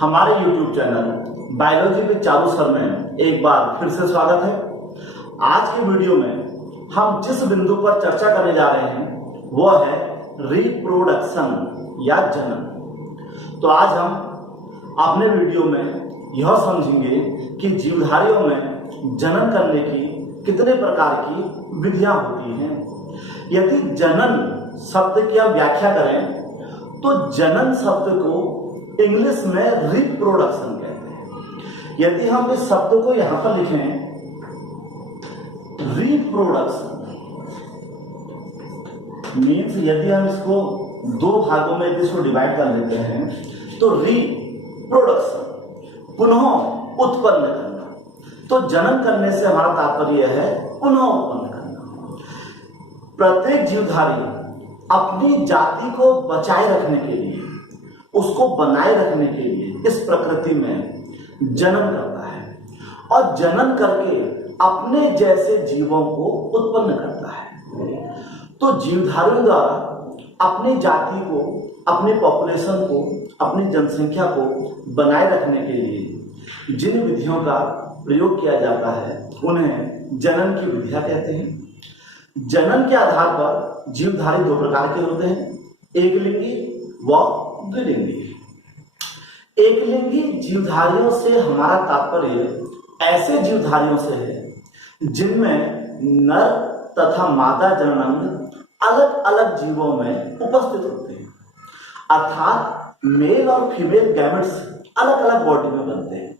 हमारे YouTube channel biology with Charu sir में एक बार फिर से स्वागत है। आज की वीडियो में हम जिस बिंदु पर चर्चा करने जा रहे हैं वो है रिप्रोडक्शन या जनन। तो आज हम अपने वीडियो में यह समझेंगे कि जीवधारियों में जनन करने की कितने प्रकार की विधियां होती हैं। यदि जनन शब्द की हम व्याख्या करें तो जनन शब्द को इंग्लिश में रिप्रोडक्शन कहते हैं। यदि हम इस शब्द को यहां पर लिखें रिप्रोडक्शन मीन्स, यदि हम इसको दो भागों में यदि इसको डिवाइड कर लेते हैं तो रिप्रोडक्शन पुनः उत्पन्न करना, तो जनन करने से हमारा तात्पर्य है पुनः उत्पन्न करना। प्रत्येक जीवधारी अपनी जाति को बचाए रखने के लिए, उसको बनाए रखने के लिए इस प्रकृति में जनन करता है और जनन करके अपने जैसे जीवों को उत्पन्न करता है। तो जीवधारियों द्वारा अपनी जाति को, अपनी पॉपुलेशन को, अपनी जनसंख्या को बनाए रखने के लिए जिन विधियों का प्रयोग किया जाता है उन्हें जनन की विधियां कहते हैं। जनन के आधार पर जीवधारी दो प्रकार के होते हैं, एकलिंगी व द्विलिंगी। एकलिंगी जीवधारियों से हमारा तात्पर्य ऐसे जीवधारियों से है जिनमें नर तथा मादा जननांग अलग अलग जीवों में उपस्थित होते हैं, अर्थात मेल और फीमेल गैमेट्स अलग अलग बॉडी में बनते हैं।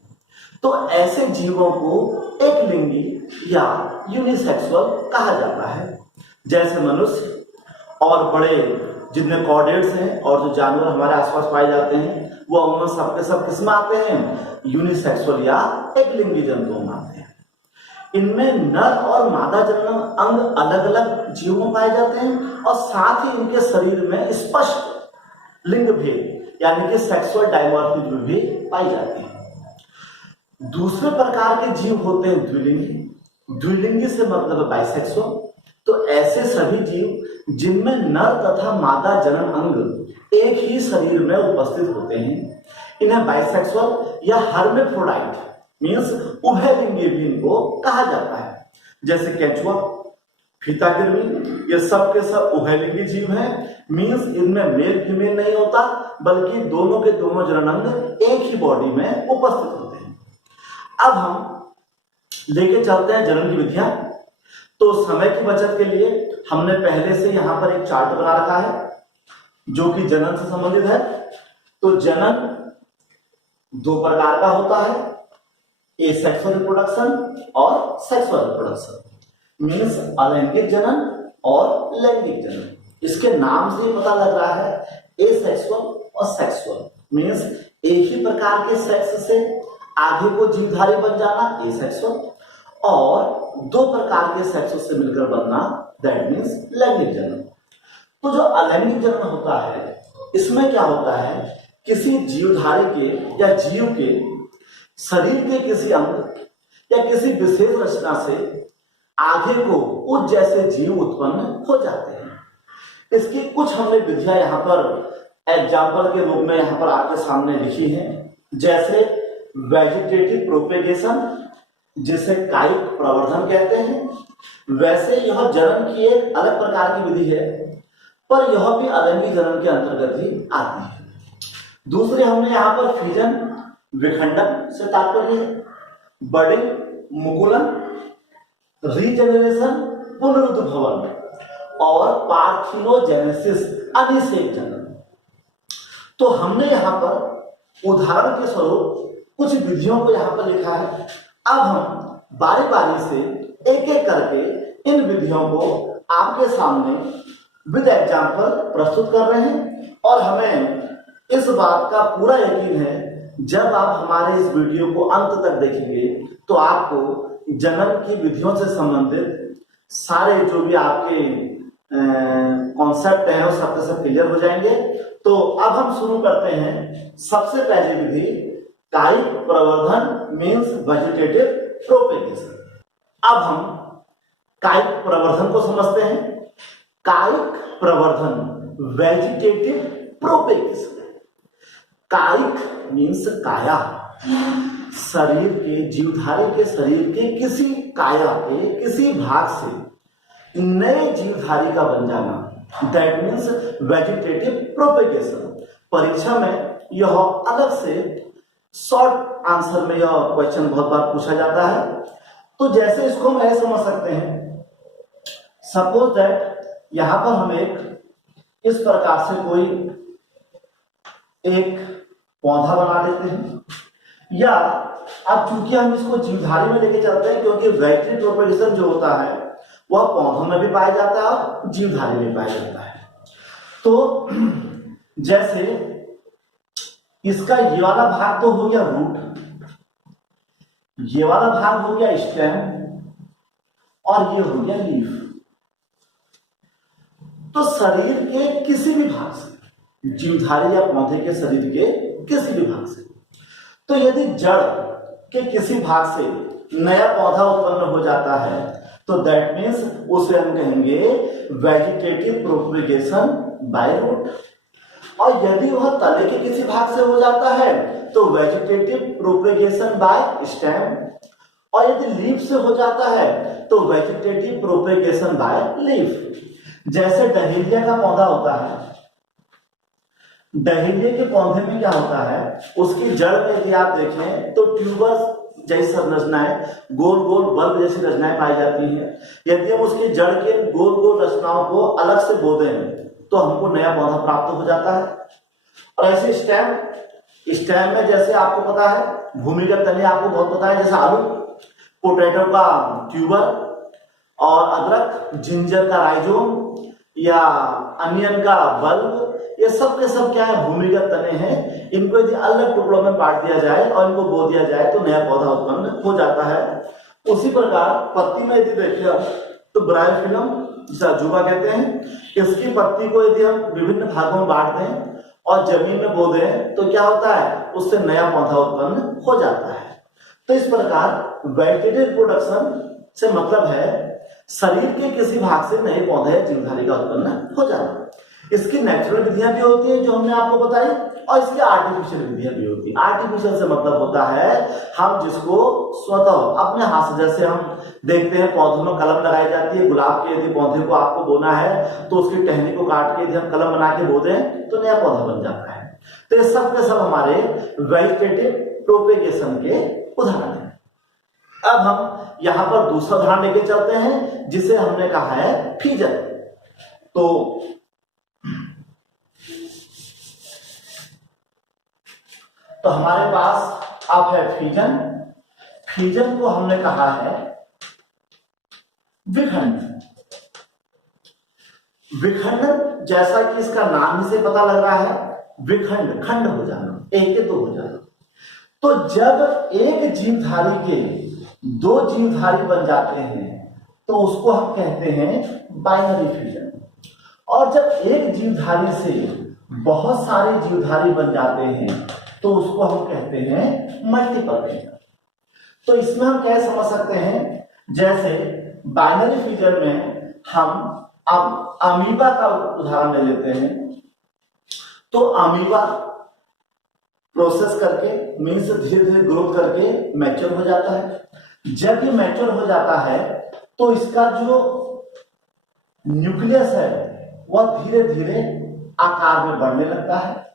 तो ऐसे जीवों को एकलिंगी या यूनिसेक्सुअल कहा जाता है। जैसे मनुष्य और बड़े जितने कॉर्डेट्स हैं और जो जानवर हमारे आसपास पाए जाते हैं वो उनमें सबके सब किस में आते हैं, यूनिसेक्सुअल या एकलिंगी जंतुओं में आते हैं। इनमें नर और मादा जनन अंग अलग अलग जीवों में पाए जाते हैं और साथ ही इनके शरीर में स्पष्ट लिंग भेद यानी कि सेक्सुअल डायमॉर्फिज्म भी पाई जाती है। दूसरे प्रकार के जीव होते हैं द्विलिंगी। द्विलिंगी से मतलब है बाइसेक्सुअल। तो ऐसे सभी जीव जिनमें नर तथा मादा जनन अंग एक ही शरीर में उपस्थित होते हैं इन्हें बाइसेक्सुअल या हर्मेफ्रोडाइट मीन्स उभयलिंगी भी इनको कहा जाता है। जैसे केंचुआ, फीताकृमि, ये सब के सब उभयलिंगी जीव हैं। मीन्स इनमें मेल फीमेल नहीं होता बल्कि दोनों के दोनों जननांग एक ही बॉडी में उपस्थित होते हैं। अब हम लेके चलते हैं जनन की विधियां। तो समय की बचत के लिए हमने पहले से यहां पर एक चार्ट बना रखा है जो कि जनन से संबंधित है। तो जनन दो प्रकार का होता है, एसेक्सुअल रिप्रोडक्शन और सेक्सुअल रिप्रोडक्शन। मीन्स अलैंगिक जनन और लैंगिक जनन। इसके नाम से ही पता लग रहा है एसेक्सुअल और सेक्सुअल मीन्स एक ही प्रकार के सेक्स से आगे को जीवधारी बन जाना एसेक्सुअल, और दो प्रकार के सेक्स से मिलकर बनना दैट मीन्स लैंगिक जनन। तो जो अलैंगिक जनन होता है इसमें क्या होता है, किसी जीवधारी के या जीव के शरीर के किसी अंग या किसी विशेष रचना से आगे को उस जैसे जीव उत्पन्न हो जाते हैं। इसकी कुछ हमने विधियां यहाँ पर एग्जाम्पल के रूप में यहाँ पर आपके सामने लिखी हैं। जैसे वेजिटेटिव प्रोपेगेशन जिसे कायिक प्रवर्धन कहते हैं, वैसे यह जनन की एक अलग प्रकार की विधि है पर यह भी अलैंगिक जनन के अंतर्गत ही आती है। दूसरे हमने यहाँ पर फिजन विखंडन से तात्पर्य बर्डिंग, मुकुलन, रीजेनरेशन पुनरुद्भवन और पार्थिनोजेनेसिस अनिषेक जनन। तो हमने यहाँ पर उदाहरण के स्वरूप कुछ विधियों को यहाँ पर लिखा है। अब हम बारी बारी से एक एक करके इन विधियों को आपके सामने विद एग्जाम्पल प्रस्तुत कर रहे हैं और हमें इस बात का पूरा यकीन है जब आप हमारे इस वीडियो को अंत तक देखेंगे तो आपको जनन की विधियों से संबंधित सारे जो भी आपके कॉन्सेप्ट हैं वो सब के सब क्लियर हो जाएंगे। तो अब हम शुरू करते हैं। सबसे पहली विधि कायिक प्रवर्धन मीन्स वेजिटेटिव प्रोपेगेशन। अब हम कायिक प्रवर्धन को समझते हैं। कायिक प्रवर्धन वेजिटेटिव प्रोपेगेशन कायिक मीन्स काया, शरीर के, जीवधारी के शरीर के किसी काया के किसी भाग से नए जीवधारी का बन जाना, दैट मीन्स वेजिटेटिव प्रोपेगेशन। परीक्षा में यह अलग से शॉर्ट आंसर में यह क्वेश्चन बहुत बार पूछा जाता है। तो जैसे इसको हम ऐसे समझ सकते हैं, सपोज दैट यहां पर हम एक इस प्रकार से कोई एक पौधा बना देते हैं, या अब चूंकि हम इसको जीवधारी में लेके चलते हैं क्योंकि वेजिटेटिव प्रोपेगेशन जो होता है वह पौधों में भी पाया जाता है और जीवधारी में पाया जाता है। तो जैसे इसका ये वाला भाग तो हो गया रूट, ये वाला भाग हो गया स्टेम, और ये हो गया लीफ। तो शरीर के किसी भी भाग से, जीवधारी या पौधे के शरीर के किसी भी भाग से, तो यदि जड़ के किसी भाग से नया पौधा उत्पन्न हो जाता है तो दैट मीन्स उसे हम कहेंगे वेजिटेटिव प्रोपेगेशन बाय रूट। और यदि वह तले के किसी भाग से हो जाता है तो वेजिटेटिव प्रोपेगेशन बाय स्टेम, और यदि लीफ से हो जाता है तो वेजिटेटिव प्रोपेगेशन बाय लीफ। जैसे डहेलिया का पौधा होता है, डहेलिया के पौधे में क्या होता है, उसकी जड़ में यदि आप देखें तो ट्यूबस जैसी रचनाएं, गोल गोल बल्ब जैसी रचनाएं पाई जाती हैं। यदि हम उसकी जड़ के गोल गोल रचनाओं को अलग से बो दें तो हमको नया पौधा प्राप्त हो जाता है। और ऐसे स्टेम, स्टेम में जैसे आपको पता है भूमिगत तने आपको बहुत पता है, जैसे आलू, पोटैटो का ट्यूबर, और अदरक, जिंजर का राइजोम, या अनियन का बल्ब, ये सब के सब क्या है, भूमिगत तने हैं। इनको यदि अलग टुकड़ों में बांट दिया जाए और इनको बो दिया जाए तो नया पौधा उत्पन्न हो जाता है। उसी प्रकार पत्ती में यदि देखें तो ब्रायोफिलम, जिसे अजूबा कहते हैं, इसकी पत्ती को यदि हम विभिन्न भागों में बांट दें और जमीन में बो दें तो क्या होता है, उससे नया पौधा उत्पन्न हो जाता है। तो इस प्रकार वेजिटेटिव प्रोडक्शन से मतलब है शरीर के किसी भाग से नए पौधे या जीवधारी का उत्पन्न हो जाना। इसकी नेचुरल विधियां भी होती है जो हमने आपको बताई, और इसकी आर्टिफिशियल विधियां भी होती है। आर्टिफिशियल से मतलब होता है हम जिसको स्वतः अपने हाथ से, जैसे हम देखते हैं पौधों में कलम लगाई जाती है, गुलाब के यदि पौधे को आपको बोना है तो उसकी टहनी को काट के यदि हम कलम बना के बो दें तो नया पौधा बन जाता है। तो ये सब के सब हमारे वेजिटेटिव प्रोपेगेशन के उदाहरण हैं। अब हम यहां पर दूसरा उदाहरण लेके चलते हैं जिसे हमने कहा है फीजन। तो हमारे पास अब है फीजन। फीजन को हमने कहा है विखंडन। विखंडन जैसा कि इसका नाम ही से पता लग रहा है, विखंड, खंड हो जाना, एक के दो हो जाना। तो जब एक जीवधारी के दो जीवधारी बन जाते हैं तो उसको हम कहते हैं बाइनरी फ्यूजन। और जब एक जीवधारी से बहुत सारे जीवधारी बन जाते हैं तो उसको हम कहते हैं मल्टीपल फ्यूजन। तो इसमें हम क्या समझ सकते हैं, जैसे बाइनरी फ्यूजन में हम अब अमीबा का उदाहरण ले लेते हैं। तो अमीबा प्रोसेस करके मीन्स धीरे धीरे ग्रोथ करके मैच्योर हो जाता है। जब ये मैच्योर हो जाता है तो इसका जो न्यूक्लियस है वह धीरे धीरे आकार में बढ़ने लगता है।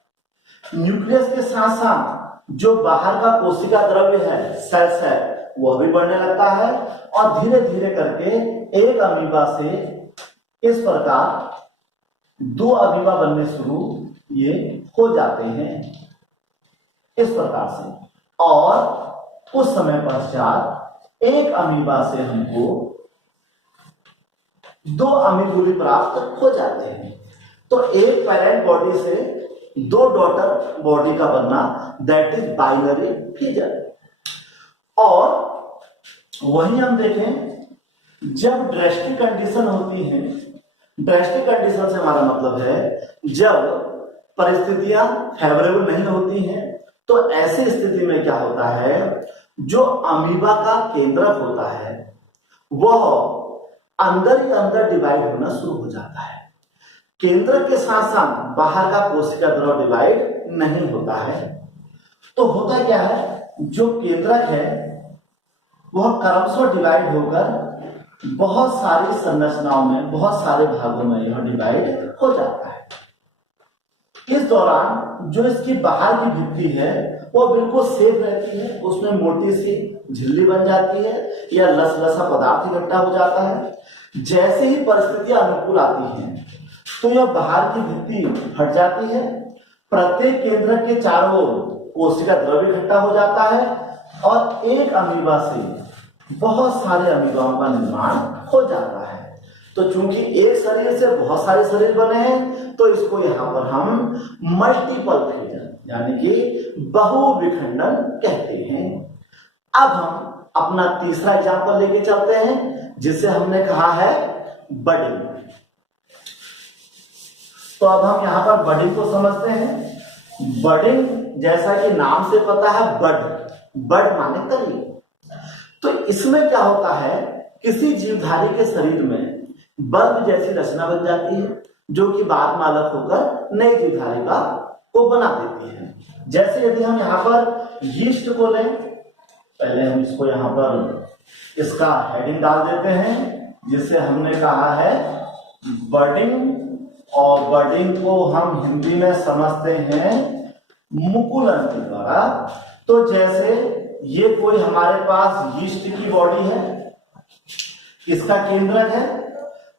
न्यूक्लियस के साथ साथ जो बाहर का कोशिका द्रव्य है, सेल्स है, वह भी बढ़ने लगता है। और धीरे धीरे करके एक अमीबा से इस प्रकार दो अमीबा बनने शुरू ये हो जाते हैं इस प्रकार से। और कुछ समय पश्चात एक अमीबा से हमको दो अमीबुली प्राप्त हो जाते हैं। तो एक पेरेंट बॉडी से दो डॉटर बॉडी का बनना, दैट इज बाइनरी फ्यूजन। और वही हम देखें जब ड्रेस्टिक कंडीशन होती है, ड्रेस्टिक कंडीशन से हमारा मतलब है जब परिस्थितियां फेवरेबल नहीं होती हैं तो ऐसी स्थिति में क्या होता है, जो अमीबा का केंद्रक होता है वह अंदर ही अंदर डिवाइड होना शुरू हो जाता है। केंद्रक के साथ साथ बाहर का कोशिका द्रव डिवाइड नहीं होता है। तो होता क्या है, जो केंद्रक है वह क्रमशः डिवाइड होकर बहुत सारी संरचनाओं में, बहुत सारे भागों में यह डिवाइड हो जाता है। इस दौरान जो इसकी बाहर की भित्ति है वो बिल्कुल सेफ रहती है, उसमें मोटी सी झिल्ली बन जाती है या लसलसा पदार्थ इकट्ठा हो जाता है। जैसे ही परिस्थितियां अनुकूल आती हैं तो यह बाहर की भित्ति हट जाती है, प्रत्येक केंद्र के चारों ओर कोशिका द्रव्य इकट्ठा हो जाता है और एक अमीबा से बहुत सारे अमीबाओं का निर्माण हो जाता है। तो चूंकि एक शरीर से बहुत सारे शरीर बने हैं तो इसको यहाँ पर हम मल्टीपल फ्यूजन यानी कि बहुविखंडन कहते हैं। अब हम अपना तीसरा एग्जाम्पल लेके चलते हैं जिसे हमने कहा है बडिंग। तो अब हम यहाँ पर बडिंग को समझते हैं। बडिंग जैसा कि नाम से पता है, बड माने कली। तो इसमें क्या होता है, किसी जीवधारी के शरीर में बल्ब जैसी रचना बन जाती है जो कि बाद में अलग होकर नई जीवधारिका को बना देती है। जैसे यदि हम यहाँ पर यीस्ट को लें, पहले हम इसको यहाँ पर इसका हेडिंग डाल देते हैं जिसे हमने कहा है बडिंग, और बडिंग को हम हिंदी में समझते हैं मुकुलन के द्वारा। तो जैसे ये कोई हमारे पास यीस्ट की बॉडी है, इसका केंद्रक है,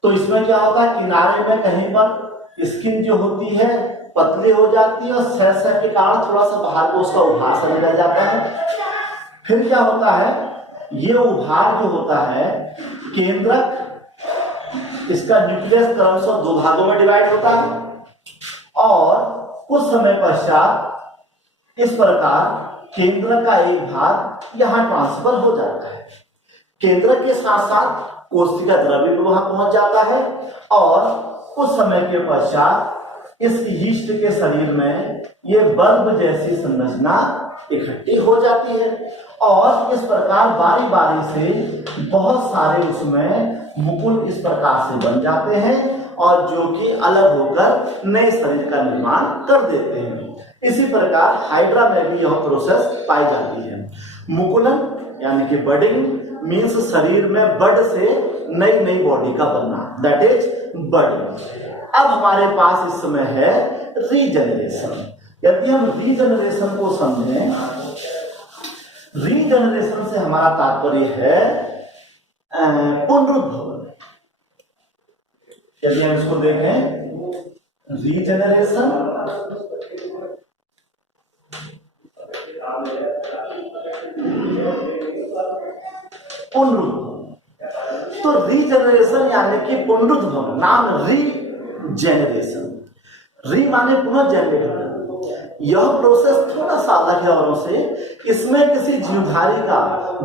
तो इसमें क्या होता है, किनारे में कहीं पर स्किन जो होती है पतली हो जाती है और सेल के कारण थोड़ा सा बाहर को उसका उभार सा निकल जाता है। फिर क्या होता है, ये उभार जो होता है केंद्रक, इसका न्यूक्लियस क्रमशः दो भागों में डिवाइड होता है और कुछ समय पश्चात इस प्रकार केंद्रक का एक भाग यहां ट्रांसफर हो जाता है। केंद्रक के साथ साथ कोशिका द्रव्य भी वहां पहुंच जाता है और कुछ समय के पश्चात इस यीस्ट के शरीर में ये बल्ब जैसी संरचना इकट्ठी हो जाती है और इस प्रकार बारी बारी से बहुत सारे उसमें मुकुल इस प्रकार से बन जाते हैं और जो कि अलग होकर नए शरीर का निर्माण कर देते हैं। इसी प्रकार हाइड्रा में भी यह प्रोसेस पाई जाती है। मुकुलन यानी कि बडिंग मीन्स शरीर में बड से नई नई बॉडी का बनना, दैट इज बडिंग। अब हमारे पास इस समय है रीजनरेशन। यदि हम रीजनरेशन को समझें, रीजनरेशन से हमारा तात्पर्य है पुनरुद्भवन। यदि हम इसको देखें, रीजनरेशन पुनरुद्भवन, तो रीजनरेशन यानी कि पुनरुद्भवन, नाम रीजेनरेशन, री माने पुनः जनरेट करना। यह प्रोसेस थोड़ा सा अलग है औरों से। इसमें किसी जीवधारी का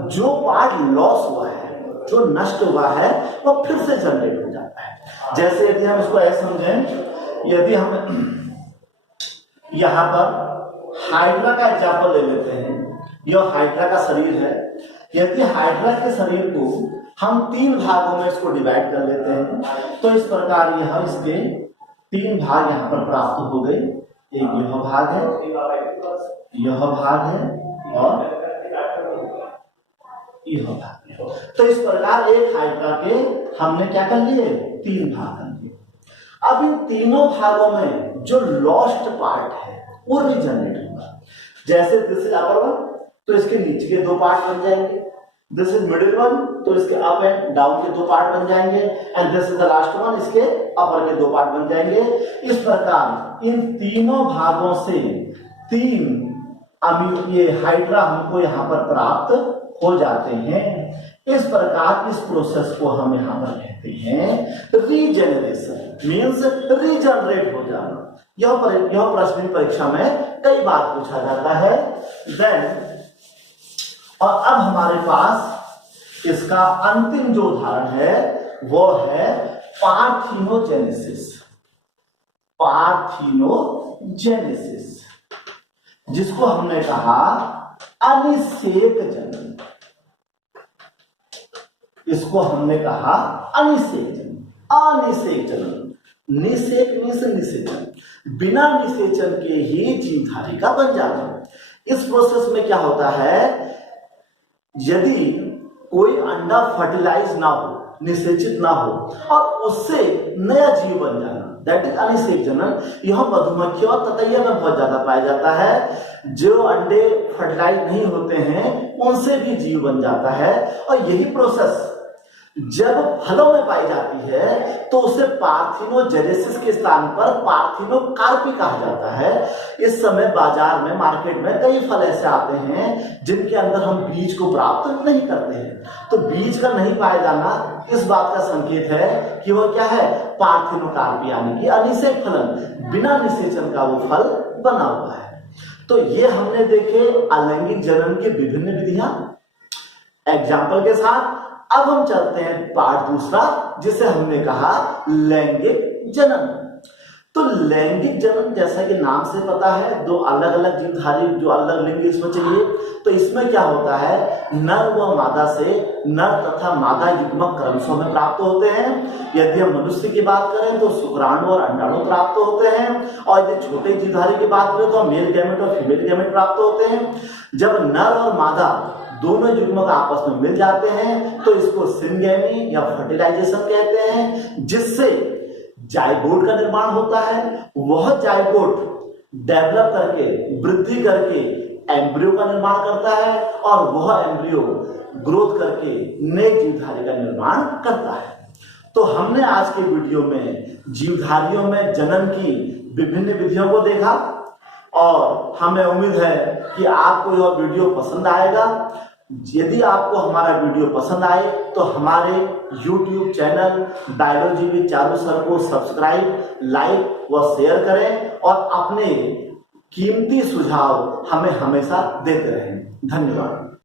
जो पार्ट लॉस हुआ है, जो नष्ट हुआ है, वो फिर से जनरेट हो जाता है। जैसे यदि हम इसको ऐसे समझें, यदि हम यहां पर हाइड्रा का एग्जाम्पल ले लेते हैं, यह हाइड्रा का शरीर है। यदि हाइड्रा के शरीर को हम तीन भागों में इसको डिवाइड कर लेते हैं तो इस प्रकार यह इसके तीन भाग यहाँ पर प्राप्त हो गए। एक यह भाग है, यह भाग है और यह भाग है। तो इस प्रकार एक हाइड्रा के हमने क्या कर लिए, तीन भाग कर लिए। अब इन तीनों भागों में जो लॉस्ट पार्ट है वो रीजनरेट होगा। जैसे दिस इज अपर वन, तो इसके नीचे के दो पार्ट बन जाएंगे। दिस इज मिडिल वन, तो इसके अप एंड डाउन के दो पार्ट बन जाएंगे। And this is the last one, इसके अपर के दो पार्ट बन जाएंगे। इस प्रकार इन तीनों भागों से तीन ये हाइड्रा हमको यहाँ पर प्राप्त हो जाते हैं। इस प्रकार इस प्रोसेस को हम यहाँ पर कहते हैं रीजनरेशन, मीन्स रीजनरेट हो जाना। यह प्रश्न परीक्षा में कई बार पूछा जाता है। देन और अब हमारे पास इसका अंतिम जो उदाहरण है वो है पार्थिनोजेनेसिस। पार्थिनोजेनेसिस जिसको हमने कहा अनिषेक जनन, इसको हमने कहा अनिषेक जनन। अनिषेक जनन निषेक मीन्स निषेचन, बिना निषेचन के ही जीवधारी का बन जाना। इस प्रोसेस में क्या होता है, यदि कोई अंडा फर्टिलाइज ना हो, निषेचित ना हो और उससे नया जीव बन जाना, दैट इज अनिषेक जनन। यह मधुमक्खी और ततैया में बहुत ज्यादा पाया जाता है। जो अंडे फर्टिलाइज नहीं होते हैं उनसे भी जीव बन जाता है। और यही प्रोसेस जब फलों में पाई जाती है तो उसे पार्थिनोजेनेसिस के स्थान पर पार्थिनोकार्पी कहा जाता है। इस समय बाजार में, मार्केट में कई फल ऐसे आते हैं जिनके अंदर हम बीज को प्राप्त नहीं करते हैं। तो बीज का नहीं पाया जाना इस बात का संकेत है कि वह क्या है, पार्थिनोकार्पी यानी कि अनिषेक फलन, बिना निषेचन का वो फल बना हुआ है। तो ये हमने देखे अलैंगिक जनन की विभिन्न विधियां एग्जाम्पल के साथ। अब हम चलते हैं पार्ट दूसरा, जिसे हमने कहा लैंगिक जनन। तो लैंगिक जनन जैसा कि नाम से पता है, दो अलग अलग जीवधारी जो अलग लिंग इसमें चाहिए। तो इसमें क्या होता है, नर व मादा से नर तथा मादा युग्मक क्रमशः में प्राप्त होते हैं। यदि हम मनुष्य की बात करें तो शुक्राणु और अंडाणु प्राप्त होते हैं। और यदि छोटे जीवधारी की बात करें तो मेल गैमेट और फीमेल गैमेट प्राप्त होते हैं। जब नर और मादा दोनों युग्मक आपस में मिल जाते हैं तो इसको सिनगैमी या फर्टिलाइजेशन कहते हैं, जिससे जाइगोट का निर्माण होता है। वह जाइगोट डेवलप करके, वृद्धि करके एम्ब्रियो का निर्माण करता है और वह एम्ब्रियो ग्रोथ करके नए जीवधारी का निर्माण करता है। तो हमने आज के वीडियो में जीवधारियों में जनन की विभिन्न विधियों को देखा और हमें उम्मीद है कि आपको यह वीडियो पसंद आएगा। यदि आपको हमारा वीडियो पसंद आए तो हमारे YouTube channel biology with Charu sir को सब्सक्राइब, लाइक व शेयर करें और अपने कीमती सुझाव हमें हमेशा देते रहें। धन्यवाद।